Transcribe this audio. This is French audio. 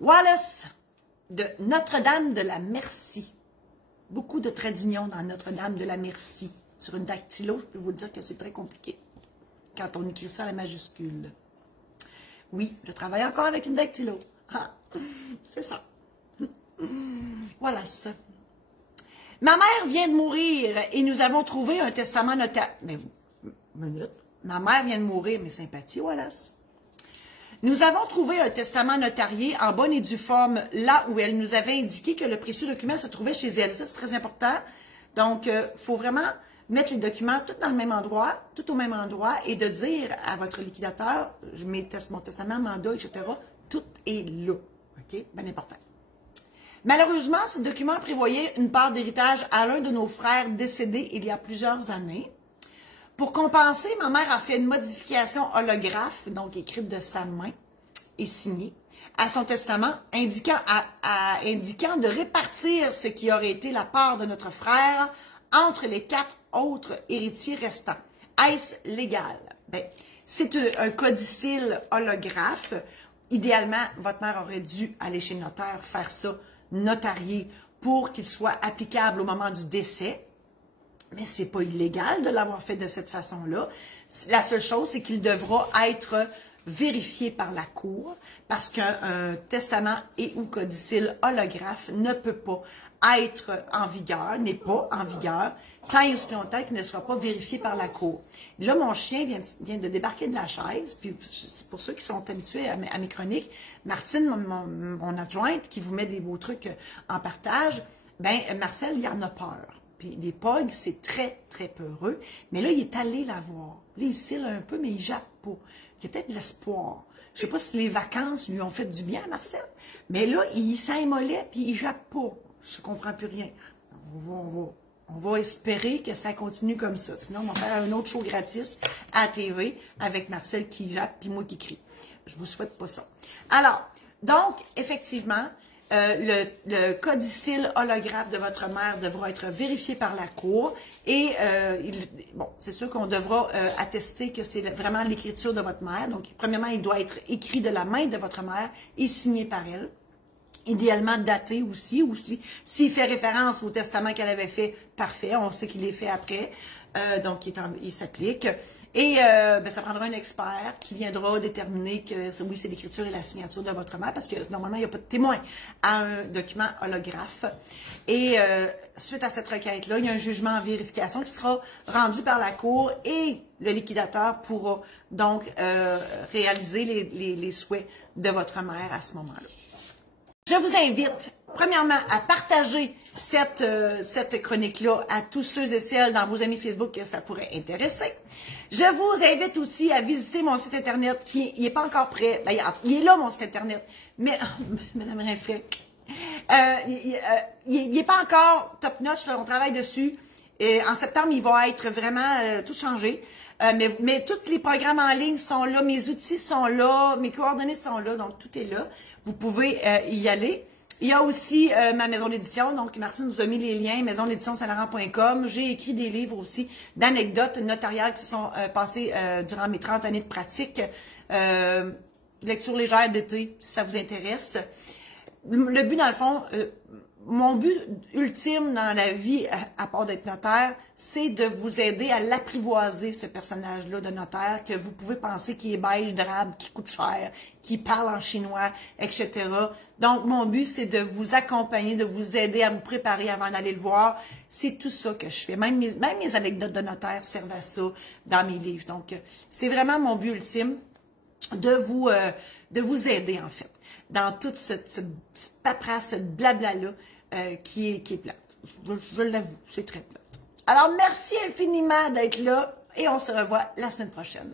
Wallace de Notre-Dame de la Merci. Beaucoup de traits d'union dans Notre-Dame de la Merci. Sur une dactylo, je peux vous dire que c'est très compliqué quand on écrit ça à la majuscule. Oui, je travaille encore avec une dactylo. Ah, c'est ça. Wallace. Ma mère vient de mourir et nous avons trouvé un testament notarié. Mais, minute. Ma mère vient de mourir, mes sympathies, Wallace. Nous avons trouvé un testament notarié en bonne et due forme là où elle nous avait indiqué que le précieux document se trouvait chez elle. Ça, c'est très important. Donc, il faut vraiment mettre les documents tout dans le même endroit, tout au même endroit, et de dire à votre liquidateur, je mets mon testament, mandat, etc., tout est là. OK? Bien important. Malheureusement, ce document prévoyait une part d'héritage à l'un de nos frères décédés il y a plusieurs années. Pour compenser, ma mère a fait une modification holographe, donc écrite de sa main et signée, à son testament, indiquant de répartir ce qui aurait été la part de notre frère entre les 4 autres héritiers restants. Est-ce légal? Bien, c'est un codicile holographe. Idéalement, votre mère aurait dû aller chez le notaire, faire ça, notarié, pour qu'il soit applicable au moment du décès. Mais c'est pas illégal de l'avoir fait de cette façon-là. La seule chose, c'est qu'il devra être vérifié par la Cour parce qu'un testament et ou codicile holographe ne peut pas être en vigueur, n'est pas en vigueur, tant et aussi longtemps qu'il ne sera pas vérifié par la Cour. Là, mon chien vient de débarquer de la chaise, puis pour ceux qui sont habitués à mes chroniques, Martine, mon adjointe, qui vous met des beaux trucs en partage, ben Marcel, il en a peur. Puis les pogs, c'est très, très peureux. Mais là, il est allé la voir. Là, il cille un peu, mais il jappe pas. Il y a peut-être de l'espoir. Je sais pas si les vacances lui ont fait du bien à Marcel, mais là, il s'immollait, puis il jappe pas. Je comprends plus rien. On va espérer que ça continue comme ça. Sinon, on va faire un autre show gratis à la TV avec Marcel qui jappe, puis moi qui crie. Je vous souhaite pas ça. Alors, donc, effectivement, le codicile holographe de votre mère devra être vérifié par la Cour et bon, c'est sûr qu'on devra attester que c'est vraiment l'écriture de votre mère. Donc, premièrement, il doit être écrit de la main de votre mère et signé par elle. Idéalement daté aussi, ou s'il fait référence au testament qu'elle avait fait, parfait, on sait qu'il est fait après, donc il s'applique. Et ben, ça prendra un expert qui viendra déterminer que oui, c'est l'écriture et la signature de votre mère, parce que normalement, il n'y a pas de témoin à un document holographe. Et suite à cette requête-là, il y a un jugement en vérification qui sera rendu par la Cour et le liquidateur pourra donc réaliser les souhaits de votre mère à ce moment-là. Je vous invite, premièrement, à partager cette chronique-là à tous ceux et celles dans vos amis Facebook que ça pourrait intéresser. Je vous invite aussi à visiter mon site Internet qui n'est pas encore prêt. Ben, il est là, mon site Internet. Mais, Madame Rinflet, il n'est pas encore top-notch, on travaille dessus. Et en septembre, il va être vraiment tout changé. Mais tous les programmes en ligne sont là, mes outils sont là, mes coordonnées sont là, donc tout est là. Vous pouvez y aller. Il y a aussi ma maison d'édition, donc Martine vous a mis les liens, maisondédition-saint-laurent.com. J'ai écrit des livres aussi d'anecdotes notariales qui se sont passées durant mes 30 années de pratique. Lecture légère d'été, si ça vous intéresse. Le but, dans le fond, mon but ultime dans la vie, à part d'être notaire, c'est de vous aider à l'apprivoiser, ce personnage-là de notaire, que vous pouvez penser qui est beige, drabe, qui coûte cher, qui parle en chinois, etc. Donc, mon but, c'est de vous accompagner, de vous aider à vous préparer avant d'aller le voir. C'est tout ça que je fais. Même mes anecdotes de notaire servent à ça dans mes livres. Donc, c'est vraiment mon but ultime de vous aider, en fait, dans toute cette paperasse, cette blabla-là qui est plate. Je l'avoue, c'est très plate. Alors, merci infiniment d'être là et on se revoit la semaine prochaine.